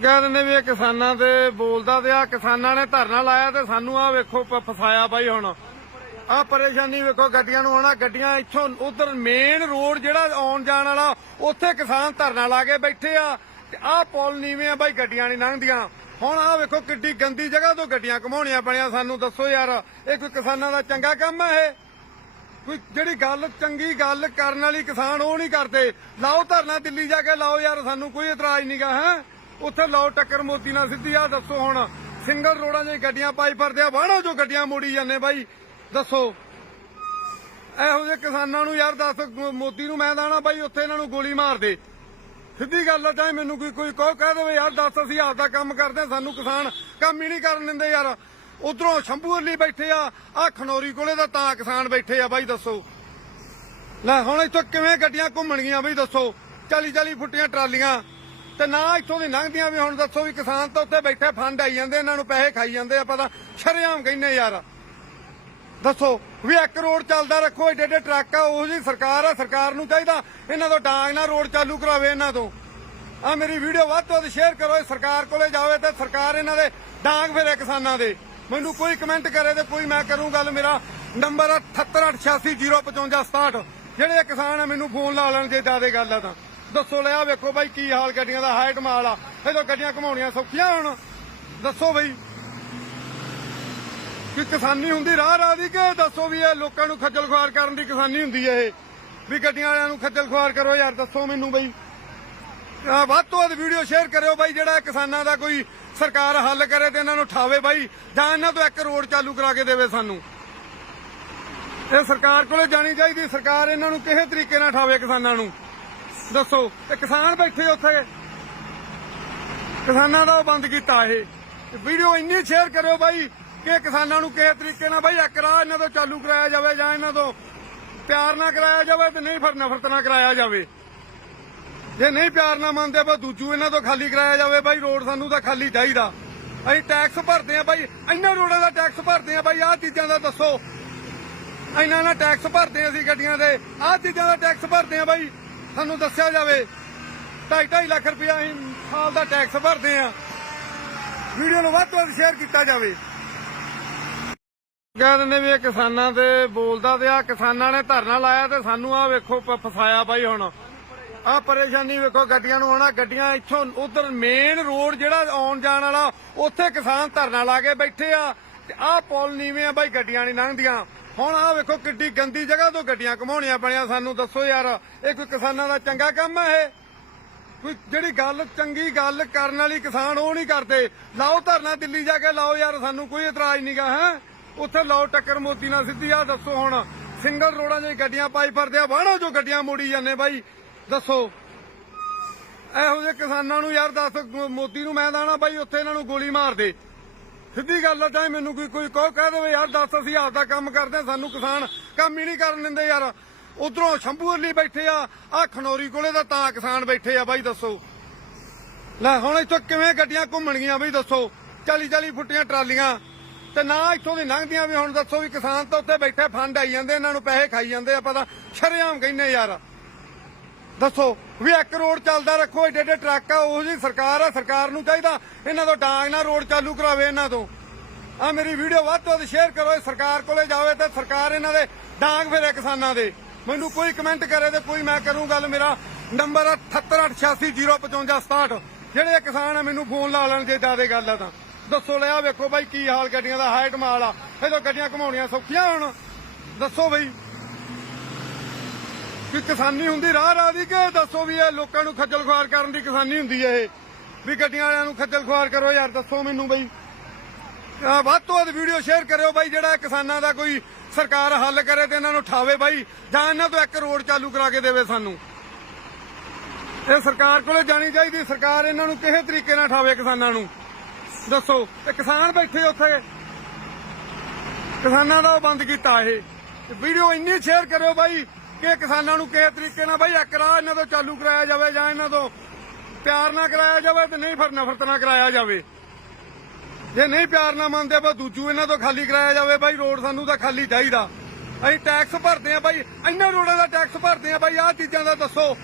ਕਹਿੰਦੇ ਨੇ ਵੀ ਇਹ ਕਿਸਾਨਾਂ ਤੇ ਬੋਲਦਾ ਤੇ ਆ, ਕਿਸਾਨਾਂ ਨੇ ਧਰਨਾ ਲਾਇਆ ਤੇ ਸਾਨੂੰ ਆ ਵੇਖੋ ਪ- ਫਸਾਇਆ ਬਾਈ ਹੁਣ। ਆ ਪਰੇਸ਼ਾਨੀ ਵੇਖੋ ਗੱਡੀਆਂ ਨੂੰ ਆਉਣਾ ਗੱਡੀਆਂ ਇੱਥੋਂ ਉਧਰ ਮੇਨ ਰੋਡ ਜਿਹੜਾ ਆਉਣ ਜਾਣ ਵਾਲਾ, ਉੱਥੇ ਕਿਸਾਨ ਧਰਨਾ ਲਾ ਕੇ ਬੈਠੇ ਆ। ਤੇ ਆ ਪੁਲ ਨੀਵੇਂ ਆ ਬਾਈ, ਗੱਡੀਆਂ ਨਹੀਂ ਲੰਘਦੀਆਂ। ਹੁਣ ਆ ਵੇਖੋ ਕਿੱਡੀ ਗੰਦੀ ਜਗ੍ਹਾ ਤੋਂ ਗੱਡੀਆਂ ਘਮਾਉਣੀਆਂ ਪੈਣੀਆਂ ਸਾਨੂੰ, ਦੱਸੋ ਯਾਰ, ਇਹ ਕੋਈ ਕਿਸਾਨਾਂ ਦਾ ਚੰਗਾ ਕੰਮ ਹੈ ਇਹ? ਕੋਈ ਜਿਹੜੀ ਗੱਲ, ਚੰਗੀ ਗੱਲ ਕਰਨ ਵਾਲੀ ਕਿਸਾਨ ਉਹ ਨਹੀਂ ਕਰਦੇ। ਲਾਓ ਧਰਨਾ ਦਿੱਲੀ ਜਾ ਕੇ, ਲਾਓ ਯਾਰ, ਸਾਨੂੰ ਕੋਈ ਇਤਰਾਜ਼ ਨਹੀਂਗਾ ਹੈ? ਉੱਥੇ ਲਾਓ ਟੱਕਰ ਮੋਦੀ ਨਾਲ ਸਿੱਧੀ ਆ ਦੱਸੋ ਹੁਣ। ਸਿੰਗਲ ਰੋਡਾਂ 'ਚ ਗੱਡੀਆਂ ਪਾਈ ਫਿਰਦੇ ਆ ਬਾਹਰੋਂ ਜੋ ਗੱਡੀਆਂ ਮੋੜੀ ਜਾਂਦੇ ਬਾਈ। ਦੱਸੋ। ਇਹੋ ਜਿਹੇ ਕਿਸਾਨਾਂ ਨੂੰ ਯਾਰ ਦੱਸ, ਮੋਦੀ ਨੂੰ ਮੈਂ ਦਾਣਾ ਬਾਈ, ਉੱਥੇ ਇਹਨਾਂ ਨੂੰ ਗੋਲੀ ਮਾਰ ਦੇ। ਸਿੱਧੀ ਗੱਲ ਆ, ਚਾਹੇ ਮੈਨੂੰ ਕੋਈ ਕੋਈ ਕਹੋ, ਕਹਿ ਦੇਵੇ, ਯਾਰ ਦੱਸ, ਅਸੀਂ ਆਪਦਾ ਕੰਮ ਕਰਦੇ ਸਾਨੂੰ ਕਿਸਾਨ ਕੰਮ ਹੀ ਨਹੀਂ ਕਰਨ ਦਿੰਦੇ ਯਾਰ। ਉਧਰੋਂ ਸ਼ੰਭੂ ਅਲੀ ਬੈਠੇ ਆ ਆ ਖਨੌਰੀ ਕੋਲੇ ਦਾ ਤਾਂ ਕਿਸਾਨ ਬੈਠੇ ਆ ਬਾਈ, ਦੱਸੋ। ਲੈ, ਹੁਣ ਇੱਥੋਂ ਕਿਵੇਂ ਗੱਡੀਆਂ ਘੁੰਮਣਗੀਆਂ ਬਈ, ਦੱਸੋ। 40 40 ਫੁੱਟੀਆਂ ਟਰਾਲੀਆਂ। ਤੇ ਨਾ ਇੱਥੋਂ ਦੀ ਲੰਘਦੀਆਂ ਵੀ, ਹੁਣ ਦੱਸੋ ਵੀ ਕਿਸਾਨ ਤਾਂ ਉੱਥੇ ਬੈਠੇ, ਫੰਡ ਆਈ ਜਾਂਦੇ, ਇਹਨਾਂ ਨੂੰ ਪੈਸੇ ਖਾਈ ਜਾਂਦੇ, ਆਪਾਂ ਤਾਂ ਸ਼ਰੇਆਮ ਕਹਿੰਨੇ ਯਾਰ। ਦੱਸੋ ਵੀ ਇੱਕ ਰੋਡ ਚੱਲਦਾ ਰੱਖੋ, ਏਡੇ ਏਡੇ ਟਰੱਕ ਆ, ਉਹ ਜੀ ਸਰਕਾਰ ਆ, ਸਰਕਾਰ ਨੂੰ ਚਾਹੀਦਾ ਇਹਨਾਂ ਤੋਂ ਡਾਂਗ ਨਾਲ ਰੋਡ ਚਾਲੂ ਕਰਾਵੇ ਇਹਨਾਂ ਤੋਂ। ਆ ਮੇਰੀ ਵੀਡੀਓ ਵੱਧ ਤੋਂ ਵੱਧ ਸ਼ੇਅਰ ਕਰੋ, ਇਹ ਸਰਕਾਰ ਕੋਲੇ ਜਾਵੇ ਤੇ ਸਰਕਾਰ ਇਹਨਾਂ ਦੇ ਡਾਂਗ ਫੇਰੇ ਕਿਸਾਨਾਂ ਦੇ। ਮੈਨੂੰ ਕੋਈ ਕਮੈਂਟ ਕਰੇ ਤੇ ਕੋਈ ਮੈਂ ਕਰੂੰ ਗੱਲ, ਮੇਰਾ ਨੰਬਰ ਆ 7886055067 ਜਿਹੜੇ ਕਿਸਾਨ ਆ, ਮੈਨੂੰ ਫੋਨ ਲਾ ਲੈਣ ਜੇ ਜ਼ਿਆਦਾ ਗੱਲ ਆ ਤਾਂ। ਦੱਸੋ ਲਿਆ ਵੇਖੋ ਬਾਈ ਕੀ ਹਾਲ ਗੱਡੀਆਂ ਦਾ, ਹਾਈਟ ਮਾਲ ਆ। ਇਹਦੋਂ ਗੱਡੀਆਂ ਘਮਾਉਣੀਆਂ ਸੌਖੀਆਂ ਹੁਣ। ਦੱਸੋ ਬਈ। ਕਿ ਕਿਸਾਨੀ ਹੁੰਦੀ ਰਾਹ ਰਾਹ ਦੀ ਕਿ ਦੱਸੋ ਵੀ ਇਹ ਲੋਕਾਂ ਨੂੰ ਖੱਜਲ ਖੁਆਰ ਕਰਨ ਦੀ ਕਿਸਾਨੀ ਹੁੰਦੀ ਹੈ ਇਹ? ਵੀ ਗੱਡੀਆਂ ਵਾਲਿਆਂ ਨੂੰ ਖੱਜਲ ਖੁਆਰ ਕਰੋ ਯਾਰ, ਦੱਸੋ ਮੈਨੂੰ ਬਈ। ਵੱਧ ਤੋਂ ਵੱਧ ਵੀਡੀਓ ਸ਼ੇਅਰ ਕਰਿਓ ਬਾਈ, ਜਿਹੜਾ ਕਿਸਾਨਾਂ ਦਾ ਕੋਈ ਸਰਕਾਰ ਹੱਲ ਕਰੇ ਤੇ ਇਹਨਾਂ ਨੂੰ ਠਾਵੇ ਬਾਈ, ਜਾਂ ਇਹਨਾਂ ਤੋਂ ਇੱਕ ਰੋਡ ਚਾਲੂ ਕਰਾ ਕੇ ਦੇਵੇ ਸਾਨੂੰ। ਇਹ ਸਰਕਾਰ ਕੋਲੇ ਜਾਣੀ ਚਾਹੀਦੀ, ਸਰਕਾਰ ਇਹਨਾਂ ਨੂੰ ਕਿਸੇ ਤਰੀਕੇ ਨਾਲ ਠਾਵੇ ਕਿਸਾਨਾਂ ਨੂੰ? ਦੱਸੋ, ਇਹ ਕਿਸਾਨ ਬੈਠੇ ਉੱਥੇ। ਕਿਸਾਨਾਂ ਦਾ ਉਹ ਬੰਦ ਕੀਤਾ ਇਹ। ਵੀਡੀਓ ਇੰਨੀ ਸ਼ੇਅਰ ਕਰਿਓ ਬਾਈ ਕਿ ਕਿਸਾਨਾਂ ਨੂੰ ਕਿਸੇ ਤਰੀਕੇ ਨਾਲ ਬਾਈ ਇੱਕ ਇਹਨਾਂ ਤੋਂ ਚਾਲੂ ਕਰਾਇਆ ਜਾਵੇ ਜਾਂ ਇਹਨਾਂ ਤੋਂ ਪਿਆਰ ਨਾ ਕਰਾਇਆ ਜਾਵੇ ਤੇ ਨਹੀਂ ਫਿਰ ਨਫ਼ਰਤ ਨਾ ਕਰਾਇਆ ਜਾਵੇ। ਜੇ ਨਹੀਂ ਪਿਆਰ ਨਾਲ ਮੰਨਦੇ ਆਪਾਂ ਦੂਜੂ ਇਹਨਾਂ ਤੋਂ ਖਾਲੀ ਕਰਾਇਆ ਜਾਵੇ ਬਾਈ, ਰੋਡ ਸਾਨੂੰ ਤਾਂ ਖਾਲੀ ਚਾਹੀਦਾ। ਅਸੀਂ ਟੈਕਸ ਭਰਦੇ ਆ ਬਾਈ, ਇੰਨਾ ਰੋਡਾਂ ਦਾ ਟੈਕਸ ਭਰਦੇ ਆ ਬਾਈ, ਆਹ ਚੀਜ਼ਾਂ ਦਾ ਦੱਸੋ। ਇੰਨਾ ਨਾ ਟੈਕਸ ਭਰਦੇ ਆ ਅਸੀਂ ਗੱਡੀਆਂ ਦੇ, ਆਹ ਚੀਜ਼ਾਂ ਦਾ ਟੈਕਸ ਭਰਦੇ ਆ ਬਾਈ। ਸਾਨੂੰ ਦੱਸਿਆ ਜਾਵੇ 2.5 ਲੱਖ ਰੁਪਇਆ ਅਸੀਂ ਸਾਲ ਦਾ ਟੈਕਸ ਭਰਦੇ ਆ ਵੀਡੀਓ ਨੂੰ ਵੱਧ ਤੋਂ ਵੱਧ ਸ਼ੇਅਰ ਕੀਤਾ ਜਾਵੇ। ਕਹਿੰਦੇ ਨੇ ਵੀ ਇਹ ਕਿਸਾਨਾਂ ਦੇ ਬੋਲਦਾ ਤੇ ਆ ਕਿਸਾਨਾਂ ਨੇ ਧਰਨਾ ਲਾਇਆ ਤੇ ਸਾਨੂੰ ਆ ਵੇਖੋ ਫਸਾਇਆ ਬਾਈ ਹੁਣ। ਆ ਪਰੇਸ਼ਾਨੀ ਵੇਖੋ, ਗੱਡੀਆਂ ਨੂੰ ਆਉਣਾ, ਗੱਡੀਆਂ ਇੱਥੋਂ ਉਧਰ ਮੇਨ ਰੋਡ ਜਿਹੜਾ ਆਉਣ ਜਾਣ ਵਾਲਾ, ਉੱਥੇ ਕਿਸਾਨ ਧਰਨਾ ਲਾ ਕੇ ਬੈਠੇ ਆ। ਤੇ ਆ ਪੁਲ ਨੀਵੇਂ ਆ ਬਾਈ, ਗੱਡੀਆਂ ਨਹੀਂ ਲੰਘਦੀਆਂ। ਹੁਣ ਆ ਵੇਖੋ ਕਿੱਡੀ ਗੰਦੀ ਜਗ੍ਹਾ ਤੋਂ ਗੱਡੀਆਂ ਘਮਾਉਣੀਆਂ ਪੈਣੀਆਂ ਸਾਨੂੰ, ਦੱਸੋ ਯਾਰ, ਇਹ ਕੋਈ ਕਿਸਾਨਾਂ ਦਾ ਚੰਗਾ ਕੰਮ ਹੈ ਇਹ? ਕੋਈ ਜਿਹੜੀ ਗੱਲ, ਚੰਗੀ ਗੱਲ ਕਰਨ ਵਾਲੀ ਕਿਸਾਨ ਉਹ ਨਹੀਂ ਕਰਦੇ। ਲਾਓ ਧਰਨਾ ਦਿੱਲੀ ਜਾ ਕੇ ਲਾਓ ਯਾਰ, ਸਾਨੂੰ ਕੋਈ ਇਤਰਾਜ਼ ਨਹੀਂਗਾ ਹੈ? ਉੱਥੇ ਲਾਓ ਟੱਕਰ ਮੋਦੀ ਨਾਲ ਸਿੱਧੀ ਆ ਦੱਸੋ ਹੁਣ, ਸਿੰਗਲ ਰੋਡਾਂ 'ਚ ਗੱਡੀਆਂ ਪਾਈ ਫਿਰਦੇ ਆ ਬਾਹਰੋਂ ਜੋ ਗੱਡੀਆਂ ਮੋੜੀ ਜਾਂਦੇ ਬਾਈ, ਦੱਸੋ। ਇਹੋ ਜਿਹੇ ਕਿਸਾਨਾਂ ਨੂੰ ਯਾਰ ਦੱਸ ਮੋਦੀ ਨੂੰ ਮੈਂ ਦਾਣਾ ਬਾਈ, ਉੱਥੇ ਇਹਨਾਂ ਨੂੰ ਗੋਲੀ ਮਾਰ ਦੇ। ਸਿੱਧੀ ਗੱਲ ਆ, ਚਾਹੇ ਮੈਨੂੰ ਕੋਈ ਕੋਈ ਕਹੋ, ਕਹਿ ਦੇਵੇ, ਯਾਰ ਦੱਸ, ਅਸੀਂ ਆਪਦਾ ਕੰਮ ਕਰਦੇ ਸਾਨੂੰ ਕਿਸਾਨ ਕੰਮ ਹੀ ਨਹੀਂ ਕਰਨ ਦਿੰਦੇ ਯਾਰ। ਉਧਰੋਂ ਸ਼ੰਭੂ ਅਲੀ ਬੈਠੇ ਆ ਆ ਖਨੌਰੀ ਕੋਲੇ ਦਾ ਤਾਂ ਕਿਸਾਨ ਬੈਠੇ ਆ, ਬਾਈ ਦੱਸੋ। ਲੈ, ਹੁਣ ਇੱਥੋਂ ਕਿਵੇਂ ਗੱਡੀਆਂ ਘੁੰਮਣਗੀਆਂ ਬਈ ਦੱਸੋ। 40 40 ਫੁੱਟੀਆਂ ਟਰਾਲੀਆਂ, ਤੇ ਨਾ ਇੱਥੋਂ ਦੀ ਲੰਘਦੀਆਂ ਵੀ, ਹੁਣ ਦੱਸੋ ਵੀ ਕਿਸਾਨ ਤਾਂ ਉੱਥੇ ਬੈਠੇ, ਫੰਡ ਆਈ ਜਾਂਦੇ, ਇਹਨਾਂ ਨੂੰ ਪੈਸੇ ਖਾਈ ਜਾਂਦੇ, ਆਪਾਂ ਤਾਂ ਸ਼ਰੇਆਮ ਕਹਿੰਨੇ ਯਾਰ। ਦੱਸੋ ਵੀ ਇੱਕ ਰੋਡ ਚੱਲਦਾ ਰੱਖੋ, ਏਡੇ ਏਡੇ ਟਰੱਕ ਆ, ਉਹ ਜੀ ਸਰਕਾਰ ਆ, ਸਰਕਾਰ ਨੂੰ ਚਾਹੀਦਾ ਇਹਨਾਂ ਤੋਂ ਡਾਂਗ ਨਾਲ ਰੋਡ ਚਾਲੂ ਕਰਾਵੇ ਇਹਨਾਂ ਤੋਂ। ਆ ਮੇਰੀ ਵੀਡੀਓ ਵੱਧ ਤੋਂ ਵੱਧ ਸ਼ੇਅਰ ਕਰੋ, ਇਹ ਸਰਕਾਰ ਕੋਲੇ ਜਾਵੇ ਤੇ ਸਰਕਾਰ ਇਹਨਾਂ ਦੇ ਡਾਂਗ ਫੇਰੇ ਕਿਸਾਨਾਂ ਦੇ। ਮੈਨੂੰ ਕੋਈ ਕਮੈਂਟ ਕਰੇ ਤੇ ਕੋਈ ਮੈਂ ਕਰੂੰ ਗੱਲ, ਮੇਰਾ ਨੰਬਰ ਆ 7886055067 ਜਿਹੜੇ ਕਿਸਾਨ ਆ, ਮੈਨੂੰ ਫੋਨ ਲਾ ਲੈਣ ਜੇ ਜਿਆਦੇ ਗੱਲ ਆ ਤਾਂ। ਦੱਸੋ ਲਿਆ ਵੇਖੋ ਬਾਈ, ਕੀ ਹਾਲ ਗੱਡੀਆਂ ਦਾ ਹਾਈਟ ਮਾਲ ਆ। ਇਹ ਇਹਦੋਂ ਗੱਡੀਆਂ ਘਮਾਉਣੀਆਂ ਸੌਖੀਆਂ ਹੁਣ। ਦੱਸੋ ਬਈ। ਕਿ ਕਿਸਾਨੀ ਹੁੰਦੀ, ਰਾਹ ਰਾਹ ਦੀ ਕਿ ਦੱਸੋ ਵੀ ਇਹ ਲੋਕਾਂ ਨੂੰ ਖੱਜਲ ਖੁਆਰ ਕਰਨ ਦੀ ਕਿਸਾਨੀ ਹੁੰਦੀ ਹੈ ਇਹ? ਵੀ ਗੱਡੀਆਂ ਵਾਲਿਆਂ ਨੂੰ ਖੱਜਲ ਖੁਆਰ ਕਰੋ ਯਾਰ, ਦੱਸੋ ਮੈਨੂੰ ਬਈ। ਵੱਧ ਤੋਂ ਵੱਧ ਵੀਡੀਓ ਸ਼ੇਅਰ ਕਰਿਓ ਬਾਈ, ਜਿਹੜਾ ਕਿਸਾਨਾਂ ਦਾ ਕੋਈ ਸਰਕਾਰ ਹੱਲ ਕਰੇ ਤੇ ਇਹਨਾਂ ਨੂੰ ਠਾਵੇ ਬਾਈ, ਜਾਂ ਇਹਨਾਂ ਤੋਂ ਇੱਕ ਰੋਡ ਚਾਲੂ ਕਰਾ ਕੇ ਦੇਵੇ ਸਾਨੂੰ। ਇਹ ਸਰਕਾਰ ਕੋਲੇ ਜਾਣੀ ਚਾਹੀਦੀ, ਸਰਕਾਰ ਇਹਨਾਂ ਨੂੰ ਕਿਸੇ ਤਰੀਕੇ ਨਾਲ ਠਾਵੇ ਕਿਸਾਨਾਂ ਨੂੰ? ਦੱਸੋ ਇਹ ਕਿਸਾਨ ਬੈਠੇ ਉੱਥੇ। ਕਿਸਾਨਾਂ ਦਾ ਉਹ ਬੰਦ ਕੀਤਾ ਇਹ। ਵੀਡੀਓ ਇੰਨੀ ਸ਼ੇਅਰ ਕਰਿਓ ਬਾਈ ਕਿ ਕਿਸਾਨਾਂ ਨੂੰ ਕਿਸੇ ਤਰੀਕੇ ਨਾਲ ਬਾਈ ਇੱਕ ਰਾਹ ਇਹਨਾਂ ਤੋਂ ਚਾਲੂ ਕਰਾਇਆ ਜਾਵੇ ਜਾਂ ਇਹਨਾਂ ਤੋਂ ਪਿਆਰ ਨਾਲ ਕਰਾਇਆ ਜਾਵੇ ਤੇ ਨਹੀਂ ਫਿਰ ਨਫ਼ਰਤ ਨਾਲ ਕਰਾਇਆ ਜਾਵੇ। ਜੇ ਨਹੀਂ ਪਿਆਰ ਨਾਲ ਮੰਨਦੇ ਆਪਾਂ ਦੂਜੂ ਇਹਨਾਂ ਤੋਂ ਖਾਲੀ ਕਰਾਇਆ ਜਾਵੇ ਬਾਈ ਰੋਡ ਸਾਨੂੰ ਤਾਂ ਖਾਲੀ ਚਾਹੀਦਾ। ਅਸੀਂ ਟੈਕਸ ਭਰਦੇ ਆ ਬਾਈ, ਇੰਨਾ ਰੋਡਾਂ ਦਾ ਟੈਕਸ ਭਰਦੇ ਆ ਬਾਈ, ਆਹ ਚੀਜ਼ਾਂ ਦਾ ਦੱਸੋ।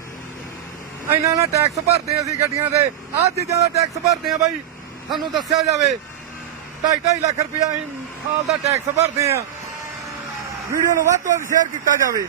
ਇੰਨਾ ਨਾ ਟੈਕਸ ਭਰਦੇ ਹਾਂ ਅਸੀਂ ਗੱਡੀਆਂ ਦੇ, ਆਹ ਚੀਜ਼ਾਂ ਦਾ ਟੈਕਸ ਭਰਦੇ ਆ ਬਾਈ, ਸਾਨੂੰ ਦੱਸਿਆ ਜਾਵੇ। 2.5 ਲੱਖ ਰੁਪਇਆ ਅਸੀਂ ਸਾਲ ਦਾ ਟੈਕਸ ਭਰਦੇ ਆ ਵੀਡੀਓ ਨੂੰ ਵੱਧ ਤੋਂ ਵੱਧ ਸ਼ੇਅਰ ਕੀਤਾ ਜਾਵੇ।